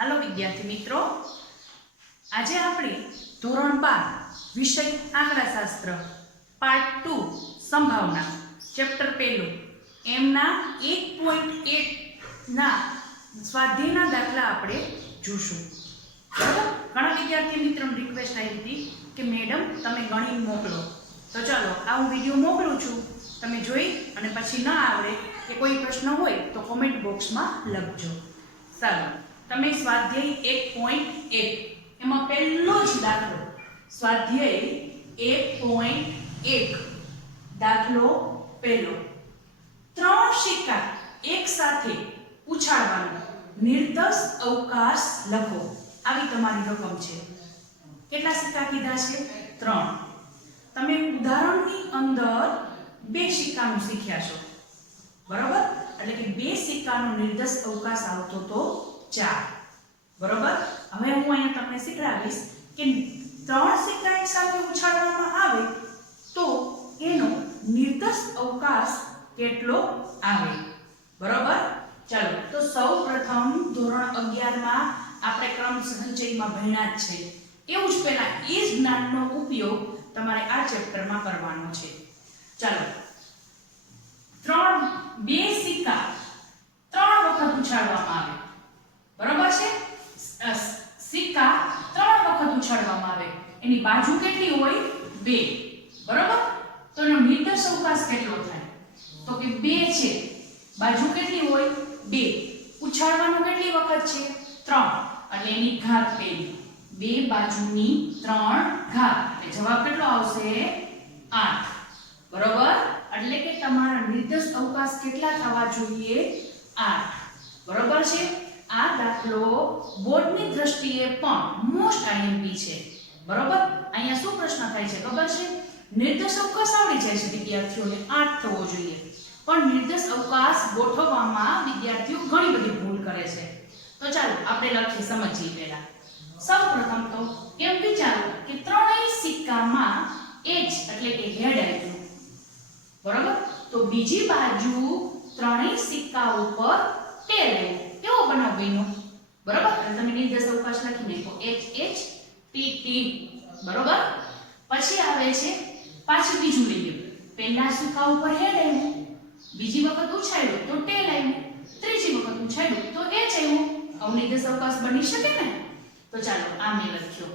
હાલો વિદ્યાર્થી મિત્રો, આજે આપણે ધોરણ 12 વિષય આંકડાશાસ્ત્ર પાર્ટ 2 સંભાવના ચેપ્ટર પહેલું એમના 1.8 ના સ્વાધ્યાયના દાખલા આપણે જોશું. બરાબર, ઘણા વિદ્યાર્થી મિત્રોને રિક્વેસ્ટ આવી હતી કે મેડમ તમે ગણિત મોકલો. તો ચાલો આ હું વિડીયો મોકલું છું, તમે જોઈ અને પછી ન આવડે કે કોઈ પ્રશ્ન હોય તો કોમેન્ટ બોક્સમાં લખજો. ચાલો તમે સ્વાધ્યાય 1.1 એમાં પહેલો જ દાખલો સ્વાધ્યાય 1.1 દાખલો પહેલો, 3 સિક્કા એક સાથે ઉછાળવાનો નિર્દોષ અવકાશ લખો. આવી તમારી રકમ છે. કેટલા સિક્કા કીધા છે? 3. તમે ઉદાહરણની અંદર 2 સિક્કાનું શીખ્યા છો, બરોબર? એટલે કે 2 સિક્કાનો નિર્દોષ અવકાશ આવતો તો 4. બરોબર, હવે હું અહીંયા તમને શીખવાડીશ કે 3 સિક્કા એક સાથે ઉછાળવામાં આવે તો એનો નિર્દોષ અવકાશ કેટલો આવે. બરોબર, ચાલો તો સૌપ્રથમ ધોરણ 11 માં આપણે ક્રમ સંચયમાં ભણ્યા જ છે, એવું જ પહેલા એ જ જ્ઞાનનો ઉપયોગ તમારે આ ચેપ્ટરમાં કરવાનો છે. ચાલો 2 સિક્કા 3 વખત ઉછાળવામાં આવે. બરોબર છે? સિક્કા 3 વખત ઉછાળવામાં આવે, એની બાજુ કેટલી હોય? 2. બરોબર, તો એનો નિર્દોષ અવકાશ કેટલો થાય? તો કે 2 છે, બાજુ કેટલી હોય? 2. ઉછાળવાનું કેટલી વખત છે? 3. એટલે એની ઘાત પેલી 2 બાજુની 3 ઘાત, એટલે જવાબ કેટલો આવશે? 8. બરોબર, એટલે કે તમારા નિર્દોષ અવકાશ કેટલા થવા જોઈએ? 8. બરોબર છે? આ દાખલો બોર્ડની દ્રષ્ટિએ પણ મોસ્ટ આઈએમપી છે. બરોબર, અહીંયા શું પ્રશ્ન થાય છે ખબર છે? નિર્દોષ અવકાશ આવડી જાય છે વિદ્યાર્થીઓને 8 થવો જોઈએ, પણ નિર્દોષ અવકાશ ગોઠવવામાં વિદ્યાર્થીઓ ઘણી બધી ભૂલ કરે છે. તો ચાલો આપણે લખી સમજીએ. પહેલા સૌપ્રથમ તો એમ વિચારો કે ત્રણેય સિક્કામાં એજ એટલે કે હેડ આવ્યું. બરોબર, તો બીજી બાજુ ત્રણેય સિક્કા ઉપર ટેલ આવ્યું. કેવો બનાવ બન્યો? બરોબર, એટલે તમે નિર્દોષ અવકાશ લખી નાખો h h t t. બરોબર, પછી આવે છે પાછું બીજું લઈએ. પહેલા સિક્કા ઉપર હેડ આવ્યું, બીજી વખત ઉછાળ્યું તો ટેલ આવ્યું, ત્રીજી વખત ઉછાળ્યું તો h આવ્યું. નિર્દોષ અવકાશ બની શકે ને? તો ચાલો આ મેં લખ્યો.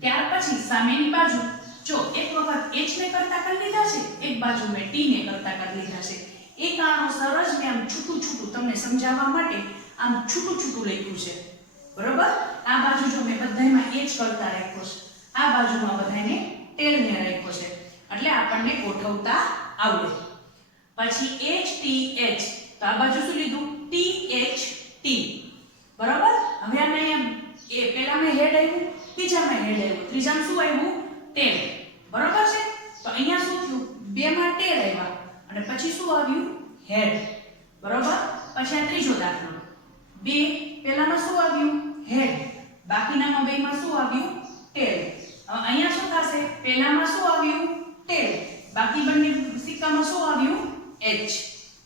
ત્યાર પછી સામેની બાજુ જો એક વખત h ને કરતા કરી લીધા છે, એક બાજુ મેં t ને કરતા કરી લીધા છે. એ કારણોસર જ મેં આમ છૂટું છૂટું તમને સમજાવવા માટે આમ છૂટું છૂટું લખ્યું છે. બરોબર, આ બાજુ જો મેં બધાયમાં h કરતા રાખ્યો છે, આ બાજુમાં બધાયને ટેલ ને રાખ્યો છે, એટલે આપણને ગોઠવતા આવડે. પછી h t h, તો આ બાજુ શું લીધું? t h t. બરોબર, હવે આને એ પહેલામાં હેડ આવ્યું, બીજામાં હેડ આવ્યું, ત્રીજામાં શું આવ્યું? ટેલ. બરોબર છે? તો અહીંયા શું થયું? 2 માં ટેલ આવ્યા અને પછી શું આવ્યું? હેડ. બરોબર, પછી આ ત્રીજો દાખલો 2 પહેલામાં શું આવ્યું? હેડ, બાકીનામાં 2 માં શું આવ્યું? ટેલ. હવે અહીંયા શું થશે? પહેલામાં શું આવ્યું? ટેલ, બાકી બંને સિક્કામાં શું આવ્યું? h.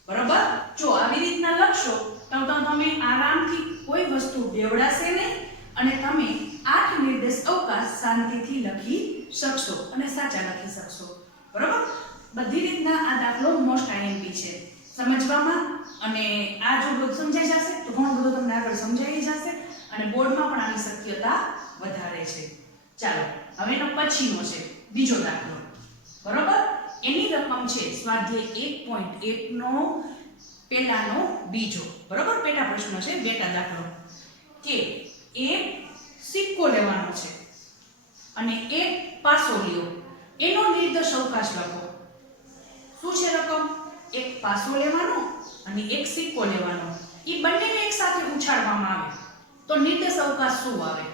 બરોબર, જો આવી રીતના લખશો તો તમે આરામથી કોઈ વસ્તુ બેવડાશે નહીં અને તમે 8 નિર્દેશ અવકાશ શાંતિથી લખી શકશો અને સાચા લખી શકશો. બરોબર, બધી રીતના આ દાખલો મોસ્ટ આઈએમપી છે સમજવામાં, અને આ જો બધું સમજાઈ જશે તો ઘણું બધું તમને આગળ સમજાઈ જશે અને બોર્ડમાં પણ આની શક્યતા વધારે છે. ચાલો હવે એનો પછીનો છે બીજો દાખલો. બરોબર, એની રકમ છે સ્વાધ્યાય 1.1 નો પહેલાનો બીજો. બરોબર, પેટા પ્રશ્ન છે, બેટા દાખલો કે એક સિક્કો લેવાનો છે અને એક પાસો લ્યો, એનો નિર્દોષ અવકાશ લખો. શું છે રકમ? એક પાસો લેવાનો અને એક સિક્કો લેવાનો, એ બંનેને એક સાથે ઉછાળવામાં આવે તો નિર્દોષ અવકાશ શું આવે?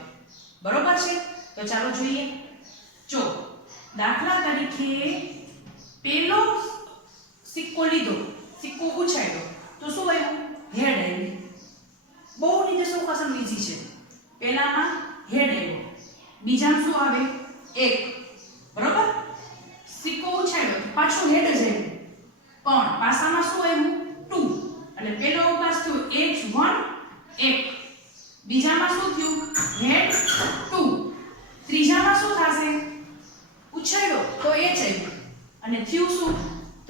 બરોબર છે? તો ચાલો જોઈએ. જો દાખલા તરીકે પેલો સિક્કો લીધો, સિક્કો ઉછાળ્યો તો શું આવ્યું? હેડ આવી. બહુ નિર્દોષ અવકાશ ઈઝી છે. પહેલામાં હેડ આવ્યો, બીજામાં શું આવે? 1. બરોબર, સિક્કો ઉછાળ્યો તો પાછું હેડ જ આવ્યું, પણ પાસામાં શું આવ્યું? 2. એટલે પેલો અવકાશ થયો h1 1. બીજામાં શું થયું હેડ 2 ત્રીજામાં શું થશે ઉછાળ્યો તો એ જ આવ્યું અને થયું શું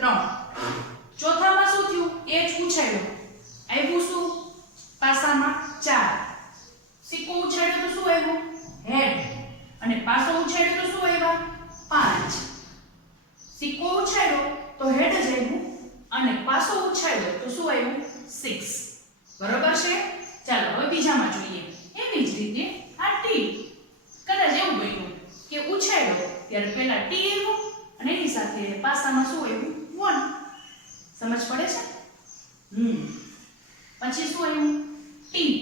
3 ચોથામાં શું થયું એ જ ઉછાળ્યો આવ્યું શું પાસામાં 4 સિક્કો ઉછાળ્યો તો શું આવ્યું હેડ અને પાસો ઉછાળ્યો તો શું આવ્યા 5 સિક્કો ઉછાળ્યો તો હેડ જ આવ્યું અને પાસો ઉછાળ્યો તો શું આવ્યું 6 બરોબર છે ચાલો હવે બીજામાં જોઈએ એવી જ રીતે આ ટી કદાચ એવું બન્યું કે ઉછાળ્યો ત્યારે પહેલા ટી આવ્યું અને એની સાથે પાસામાં શું આવ્યું 1 સમજ પડે છે પછી શું આવ્યું ટી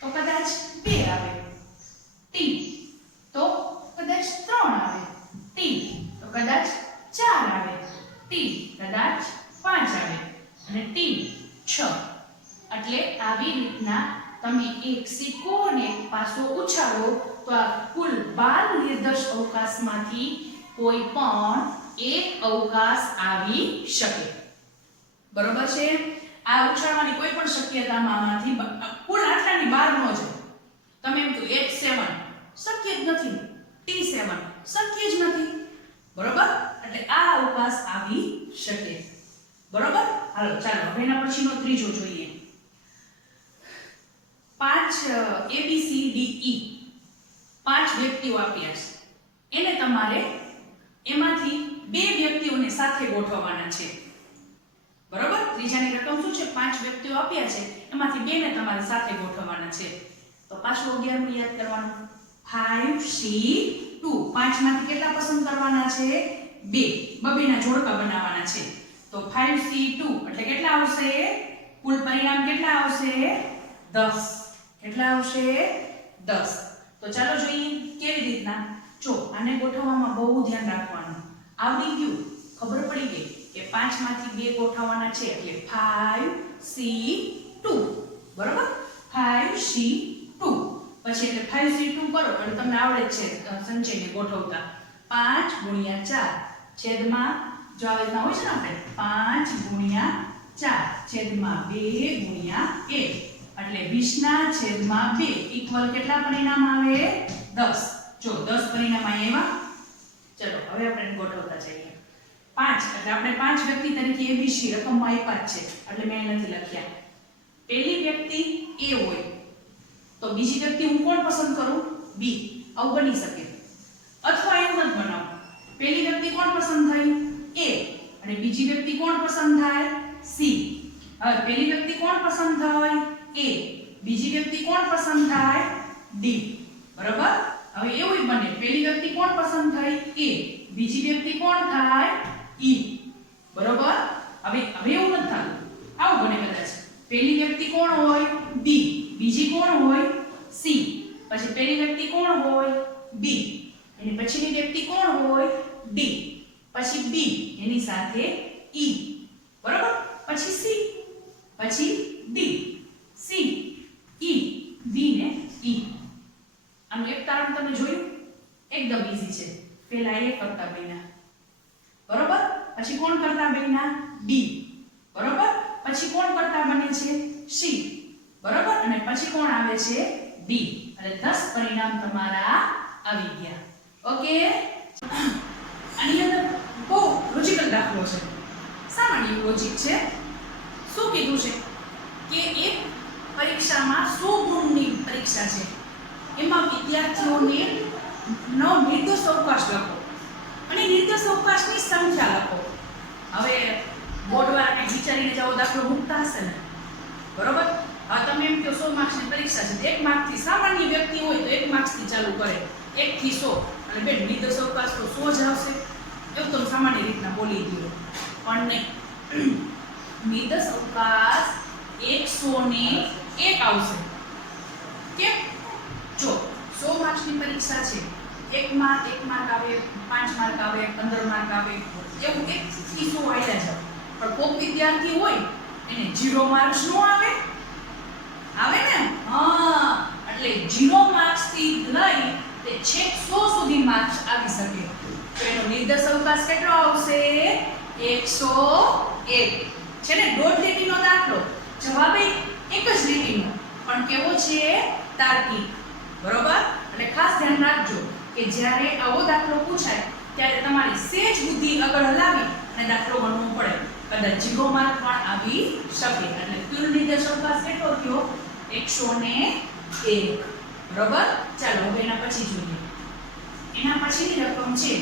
તો કદાચ 2 આવે ટી તો કદાચ 3 આવે ટી તો કદાચ 4 આવે ટી કદાચ 5 આવે અને ટી 6 એટલે આવી રીતના તમે એક સિક્કો અને એક પાસો ઉછાળો તો આ કુલ 12 નિર્દેશ અવકાશમાંથી કોઈ પણ એક અવકાશ આવી શકે બરોબર છે આ ઉછાળવાની કોઈ પણ શક્યતામાંથી કુલ આટલાની બહાર ન જાય તમે એમ કહો H7 શક્ય જ નથી T7 શક્ય જ નથી બરોબર એટલે આ અવકાશ આવી શકે બરોબર હાલો ચાલો હવે એના પછીનો ત્રીજો જોઈએ 5 ABCDE 5 વ્યક્તિઓ આપ્યા છે એને તમારે એમાંથી 2 વ્યક્તિઓને સાથે ગોઠવવાના છે બરોબર ત્રીજાની રકમ શું છે 5 વ્યક્તિઓ આપ્યા છે એમાંથી 2 ને તમારે સાથે ગોઠવવાના છે તો પાછું 11 યાદ કરવાનું 5C2 5 માંથી કેટલા પસંદ કરવાના છે 2 બબેના જોડકા બનાવવાના છે તો 5C2 એટલે કેટલા આવશે કુલ પરિણામ કેટલા આવશે 10 કેટલા આવશે 10 તો ચાલો જોઈએ કેવી રીતના જો આને ગોઠવવામાં બહુ ધ્યાન રાખવાનું આવડી ગયું ખબર પડી ગઈ કે 5 માંથી 2 ગોઠવવાના છે એટલે 5C2 બરોબર 5C2 પછી એટલે 5C2 કરો એટલે તમને આવડે જ છે સંચયને ગોઠવતા 5 × 4 છેદમાં જો આ રીતના હોય છે ને આપણે 5 × 4 છેદમાં 2 × 1 એટલે 20/2 ઇક્વલ કેટલા પરિણામ આવે 10 જો 10 પરિણામ આવ્યા ચલો હવે આપણે ગોઠવતા જઈએ 5 એટલે આપણે 5 વ્યક્તિ તરીકે ABC રકમમાં આપ્યા છે એટલે મેં નથી લખ્યા પહેલી વ્યક્તિ A હોય તો બીજી વ્યક્તિ હું કોણ પસંદ કરું B આવું બની શકે અથવા એવું નથી બનાવું પહેલી વ્યક્તિ કોણ પસંદ થઈ A અને બીજી વ્યક્તિ કોણ પસંદ થાય C હવે પહેલી વ્યક્તિ કોણ પસંદ થાય A બીજી વ્યક્તિ કોણ પસંદ થાય D બરાબર હવે એવું બને પહેલી વ્યક્તિ કોણ પસંદ થઈ A બીજી વ્યક્તિ કોણ થાય E બરાબર હવે એવું નથી થતું આવું બને કદાચ પહેલી વ્યક્તિ કોણ હોય D બીજી કોણ હોય C પછી પહેલી વ્યક્તિ કોણ હોય B એની પછીની વ્યક્તિ કોણ હોય D પછી B એની સાથે E બરાબર પછી C પછી D C E B ને E આનું એક કારણ તમે જોયું એકદમ ઈઝી છે પહેલા A કરતા બન્યા બરાબર પછી કોણ કરતા બન્યા D બરાબર પછી કોણ કરતા બને છે C બરાબર અને પછી કોણ આવે છે D એટલે 10 પરિણામ તમારા આવી ગયા ઓકે આની અંદર બહુ લોજિકલ દાખલો છે સામાન્ય લોજિક છે શું કીધું છે કે એક પરીક્ષામાં 100 ગુણની પરીક્ષા છે એમાં વિદ્યાર્થીઓને 9 નિર્દેશ અવકાશ લખો અને નિર્દેશ અવકાશની સંખ્યા લખો હવે બોર્ડવાળાને વિચારીને જાઓ દાખલો મૂકતા હશે ને બરોબર હવે તમે એમ કહો 100 માર્ક્સની પરીક્ષા છે 1 માર્કથી સામાન્ય વ્યક્તિ હોય તો 1 માર્ક્સથી ચાલુ કરે 1 થી 100 અને બે નિર્દેશ અવકાશ તો 100 જ આવશે એવું તમે સામાન્ય રીતના બોલી દો પણ નહીં નિર્દેશ અવકાશ 101 આવશે કેમ જો 100 માર્ક્સની પરીક્ષા છે 1 માર્ક આવે 5 માર્ક આવે 15 માર્ક આવે એવું 1 થી 100 આવ્યા છે પણ કોક વિદ્યાર્થી હોય એને 0 માર્ક્સ નો આવે ને હા એટલે 0 માર્ક્સ થી લઈ તે છેક 100 સુધી માર્ક્સ આવી શકે તો એનો નિર્દેશ અવકાશ કેટલો આવશે 101 છે ને દોઢ લીટીનો દાખલો જવાબ એક જ લીટીનો પણ કેવો છે? તાર્કિક. બરોબર? એટલે ખાસ ધ્યાન રાખજો કે જ્યારે આવો દાખલો પૂછાય ત્યારે તમારી સેજ બુદ્ધિ આગળ હલાવી અને દાખલો ગણવો પડે. કદાચ 0 માર્ક પણ આવી શકે. એટલે કુલ નિર્દેશ અવકાશ કેટલો થયો? 101. બરોબર? ચાલો હવે એના પછી જોઈએ. એના પછીની રકમ છે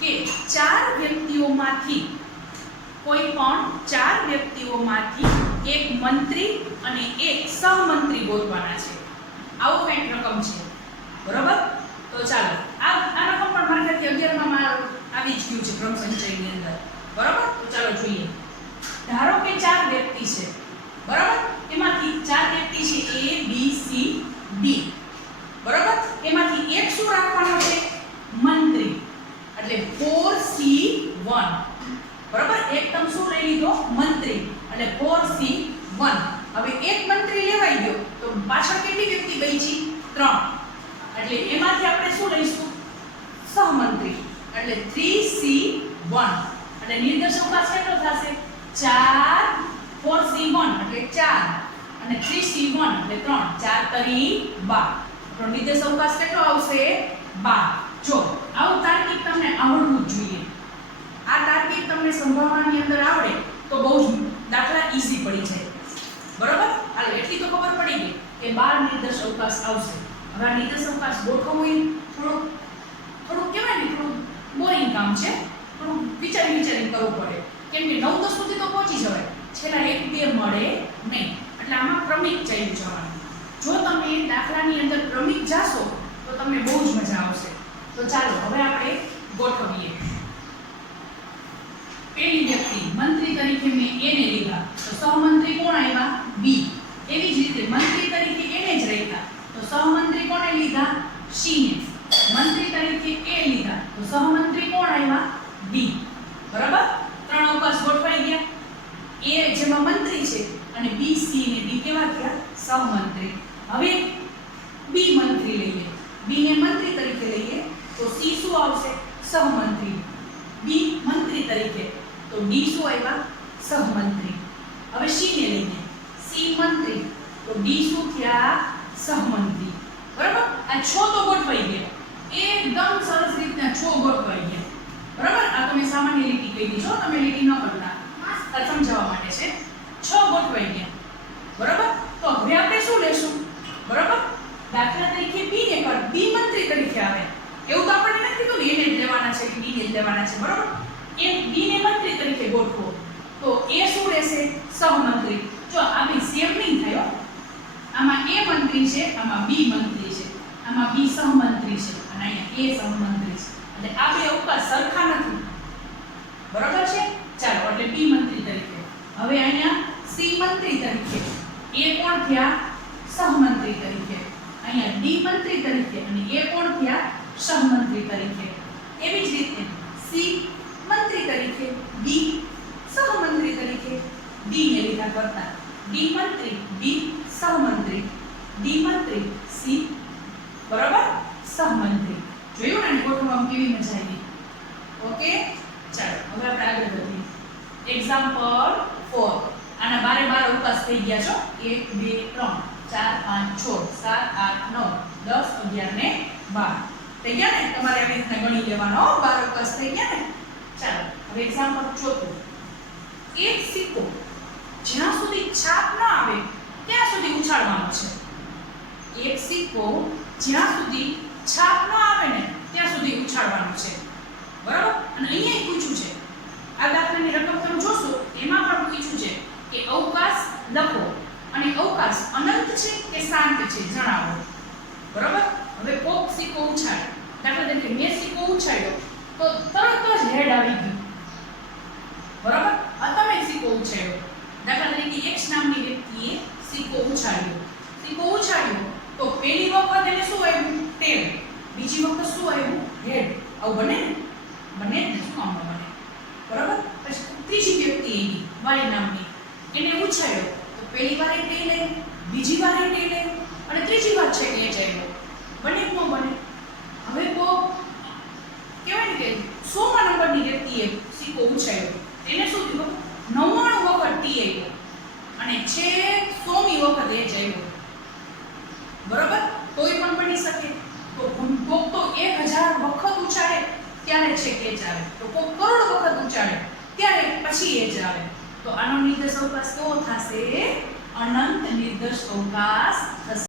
કે 4 વ્યક્તિઓમાંથી કોઈ પણ 4 વ્યક્તિઓમાંથી એક મંત્રી અને એક સહમંત્રી ગોતવાના છે. આવો કંઈક રકમ છે. બરોબર? તો ચાલો આ રકમ પણ મારા ખ્યાલથી 11 માં આવી જ ગયું છે ક્રમ સંચયની અંદર. બરોબર? તો ચાલો જોઈએ. ધારો કે 4 વ્યક્તિ છે. બરોબર? એમાંથી 4 વ્યક્તિ છે A B C D. બરોબર? એમાંથી એક શું રાખવાનો છે? મંત્રી. એટલે 4C1. બરોબર? એક તમ શું લઈ લીધો? મંત્રી. એટલે 4C1. હવે એક મંત્રી લેવાઈ ગયો તો પાછળ કેટલી વ્યક્તિ બચી? 3. એટલે એમાંથી આપણે શું લઈશું? સહમંત્રી. એટલે 3C1. એટલે નિર્દેશ અવકાશ કેટલો થશે? 4 4C1 એટલે 4 અને 3C1 એટલે 3. 4 તરી 12. તો નિર્દેશ અવકાશ કેટલો આવશે? 12. જો આવું તાર્કિક તમને આવડવું જ જોઈએ. આ તાર્કિક તમને સંભાવનાની અંદર આવડે તો બહુ જ દાખલા ઈઝી પડી જાય. બરોબર? હાલો એટલી તો ખબર પડી ગઈ કે 12 નિર્દેશ અવકાશ આવશે. હવે આ નિર્દેશ અવકાશ ગોઠવવું એ થોડું કહેવાય ને થોડું બોરિંગ કામ છે. થોડું વિચારી કરવું પડે. કેમ કે 9 10 સુધી તો પહોંચી જવાય. છેલ્લા 1 2 મળે નહીં. એટલે આમાં ક્રમિક ચાલ્યું જવાનું. જો તમે દાખલાની અંદર ક્રમિક જાશો તો તમને બહુ જ મજા આવશે. તો ચાલો હવે આપણે ગોઠવીએ. પહેલી વ્યક્તિ મંત્રી તરીકે મેં A ને લીધા તો સહમંત્રી કોણ આવ્યા? B. એવી જ રીતે મંત્રી તરીકે A ને જ રાખ્યા તો સહમંત્રી કોણે લીધા? C ને. મંત્રી તરીકે A લીધા તો સહમંત્રી કોણ આવ્યા? D. બરાબર? 3 અવકાશ ગોઠવાઈ ગયા. A જેમાં મંત્રી છે અને B C ને D કેવા થયા? સહમંત્રી. હવે B મંત્રી લઈએ. B ને મંત્રી તરીકે લઈએ તો C શું આવશે? સહમંત્રી. B મંત્રી તરીકે તો D શું આવ્યા? સહમંત્રી. હવે C ને લઈએ. C મંત્રી તો D શું થયા? સહમંત્રી. બરાબર? આ 6 તો ગોઠવાઈ ગયા. એકદમ સરસ રીતના 6 ગોઠવાઈ ગયા. બરાબર? આ તમે સામાન્ય લીટી કહી દીધો. તમે લીટી ન કરતા. આ સમજાવવા માટે છે. 6 ગોઠવાઈ ગયા. બરાબર? તો હવે આપણે શું લેશું? બરાબર? દાખલા તરીકે B ને કર. B મંત્રી તરીકે આવે. એવું તો આપણે નથી કીધું A ને જ લેવાના છે કે D ને જ લેવાના છે. બરાબર? એ B ને મંત્રી તરીકે ગોઠવો તો A શું રહેશે? સહમંત્રી. જો આ બી સેમ નહીં થાય. આમાં A મંત્રી છે, આમાં B મંત્રી છે, આમાં B સહમંત્રી છે અને અહીંયા A સહમંત્રી છે. એટલે આ બે અવકાશ સરખા નથી. બરાબર છે? ચાલો એટલે B મંત્રી તરીકે. હવે અહીંયા C મંત્રી તરીકે. A કોણ થયા? સહમંત્રી તરીકે. અહીંયા D મંત્રી તરીકે અને A કોણ થયા? સહમંત્રી તરીકે. એવી જ રીતે C મંત્રી તરીકે, B સહમંત્રી તરીકે. D ને લીધા કરતા D મંત્રી, B સહમંત્રી, D મંત્રી, C બરાબર સહમંત્રી. જોયું ને ગોઠવવામાં કેવી મજા આવી? ઓકે ચાલો હવે આપણે આગળ વધીએ. એક્ઝામ્પલ 4. આના 12 અવકાશ થઈ ગયા છો. 1 2 3 4 5 6 7 8 9 10 11 ને 12 થઈ ગયા ને? તમારે આવી રીતના ગણી લેવાનો. 12 અવકાશ થઈ ગયા ને? ચાલો હવે એક્ઝામ્પલ 4. એક સિક્કો જ્યાં સુધી છાપ ન આવે ત્યાં સુધી ઉછાળવાનો છે. એક સિક્કો જ્યાં સુધી છાપ ન આવે ને ત્યાં સુધી ઉછાળવાનો છે. બરાબર? અને અહીંયા પૂછ્યું છે આ દાખલાની રકમ તમે જોશો એમાં પણ પૂછ્યું છે કે અવકાશ લખો અને અવકાશ અનંત છે કે શાંત છે જણાવો. બરાબર? હવે કોક સિક્કો ઉછાળે. દાખલા તરીકે મેં સિક્કો ઉછાળ્યો તો તરત જ હેડ આવી ગયું. બરાબર? તમે સિક્કો ઉછાળ્યો. દાખલા તરીકે X નામની વ્યક્તિએ સિક્કો ઉછાળ્યો. સિક્કો ઉછાળ્યો તો પહેલી વખત એને શું આવ્યું? ટેલ. બીજી વખત શું આવ્યું? હેડ. આવું બને ને? બને જ ને? શું કામ ન બને? બરાબર? પછી ત્રીજી વ્યક્તિ એની Y નામની એને ઉછાળ્યો તો પહેલી વાર ટેલ આવ્યું, બીજી વાર ટેલ આવ્યું અને ત્રીજી વાર છે કે એ જ આવ્યો. બને કે ન બને? હવે કો કહેવાય ને કે 100મા નંબરની વ્યક્તિએ સિક્કો ઉછાળ્યો એને શું થયું? 99 વખત ટી આવ્યો અને છેક 100મી વખત એ જ આવ્યો. ત્યારે છેક એજ આવે. તો કોક કરોડ વખત ઉચ્ચારે ત્યારે પછી એજ આવે. તો આનો નિર્દેશ અવકાશ કેવો થશે? અનંત નિર્દેશ અવકાશ થશે.